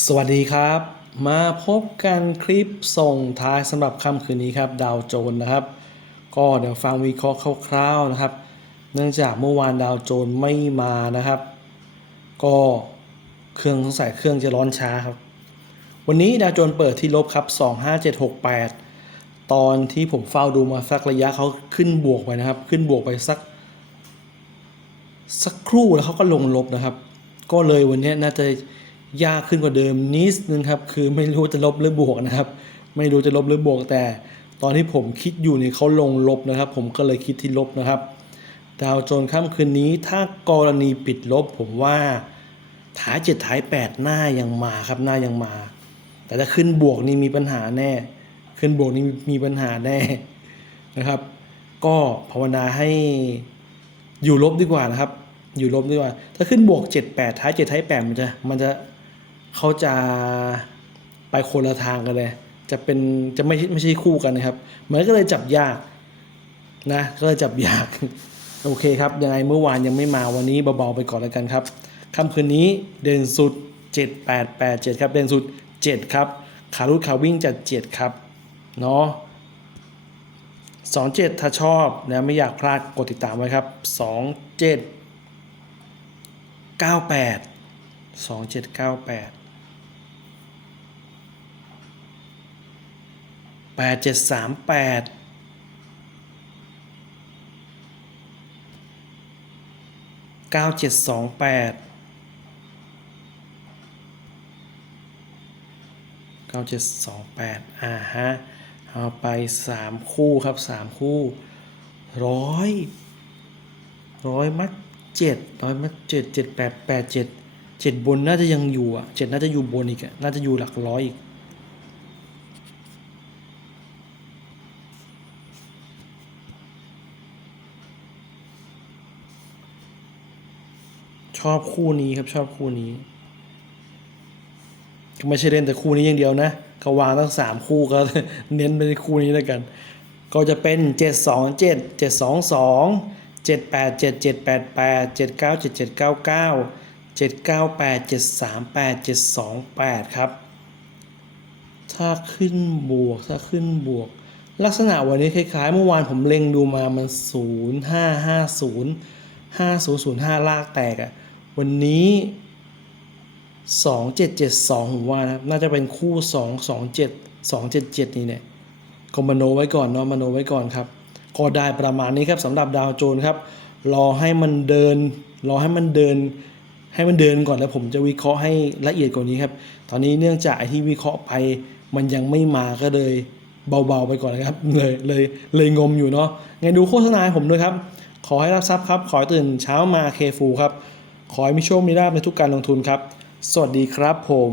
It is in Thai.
สวัสดีครับ มาพบกันคลิปส่งท้ายสำหรับค่ำคืนนี้ครับดาวโจนส์นะครับ ก็เดี๋ยวฟังวิเคราะห์คร่าวๆนะครับ เนื่องจากเมื่อวานดาวโจนส์ไม่มานะครับ ก็เครื่องสงสัยเครื่องจะร้อนช้าครับ วันนี้ดาวโจนส์เปิดที่ลบครับ 25768 ตอนที่ผมเฝ้าดูมาสักระยะเขาขึ้นบวกไปนะครับ ขึ้นบวกไปสัก สักครู่แล้วเขาก็ลงลบนะครับ ก็เลยวันนี้น่าจะ ยากขึ้นกว่าเดิมนิดนึงครับ คือไม่รู้จะลบหรือบวกนะครับ ไม่รู้จะลบหรือบวกแต่ ตอนที่ผมคิดอยู่เนี่ยเขาลงลบนะครับ ผมก็เลยคิดที่ลบนะครับ ดาวโจนส์ค่ำคืนนี้ ถ้ากรณีปิดลบ ผมว่าท้ายเจ็ดท้ายแปดหน้ายังมาครับหน้ายังมา แต่ถ้าขึ้นบวกนี่มีปัญหาแน่ ขึ้นบวกนี่มีปัญหาแน่นะครับ ก็ภาวนาให้อยู่ลบดีกว่านะครับ อยู่ลบดีกว่า ถ้าขึ้นบวก 7 8 ท้าย 7 ท้าย 8 มันจะมันจะ เขาจะไปคนละทางกันเลย จะเป็นจะไม่ไม่ใช่คู่กันนะครับเหมือนก็เลยจับยากนะก็เลยจับยาก โอเคครับยังไงเมื่อวานยังไม่มาวันนี้เบาๆไปก่อนแล้วกันครับค่ำคืนนี้เด่นสุด 7887 ครับ เด่นสุด 7 ครับ ขารุดขาวิ่งจัด 7 ครับ เนาะ27 ถ้าชอบนะไม่อยากพลาดกดติดตามไว้ครับ 27 98 2798 ดเก้าแปดเจ็ดเก้าแปดแปดเจ็ดสามแปดเก้าเจ็ดสองแปดเก้าเจ็ดสองแปดอ่าฮะ เอาไปสามคู่ครับสามคู่ร้อยร้อยมัดเจ็ดร้อยมัดเจ็ดเจ็ดแปดแปดเจ็ดเจ็ดบนน่าจะยังอยู่อะเจ็ดน่าจะอยู่บนอีกอะน่าจะอยู่หลักร้อยอีก ชอบคู่นี้ครับชอบคู่นี้ไม่ใช่เล่นแต่คู่นี้อย่างเดียวนะก็วางตั้งสามคู่ก็เน้นไปในคู่นี้แล้วกัน ก็จะเป็นเจ็ดสองเจ็ดเจ็ดสองสองเจ็ดแปดเจ็ดเจ็ดแปดแปดเจ็ดเก้าเจ็ดเจ็ดเก้าเก้าเจ็ดเก้าแปดเจ็ดสามแปดเจ็ดสองแปดครับ ถ้าขึ้นบวกถ้าขึ้นบวก ลักษณะวันนี้คล้ายๆ เมื่อวานผมเล็งดูมามันศูนย์ห้าห้าศูนย์ห้าศูนย์ศูนย์ห้าลากแตกอะ่ะ วันนี้สองเจ็ดเจ็ดสองผมว่านะครับน่าจะเป็นคู่สองสองเจ็ดสองเจ็ดเจ็ดนี่เนี่ยก็มโนไว้ก่อนเนาะมโนไว้ก่อนครับ ก็ได้ประมาณนี้ครับสำหรับดาวโจนส์ครับ รอให้มันเดิน รอให้มันเดิน ให้มันเดินก่อนแล้วผมจะวิเคราะห์ให้ละเอียดกว่านี้ครับ ตอนนี้เนื่องจากไอที่วิเคราะห์ไป มันยังไม่มาก็เลยเบาๆไปก่อนนะครับ เลยเลยเลยงมอยู่เนาะไงดูโฆษณาให้ผมด้วยครับ ขอให้รับทรัพย์ครับ ขอให้ตื่นเช้ามาเคฟูครับ ขอให้มีโชคมีลาภในทุกการลงทุนครับ สวัสดีครับผม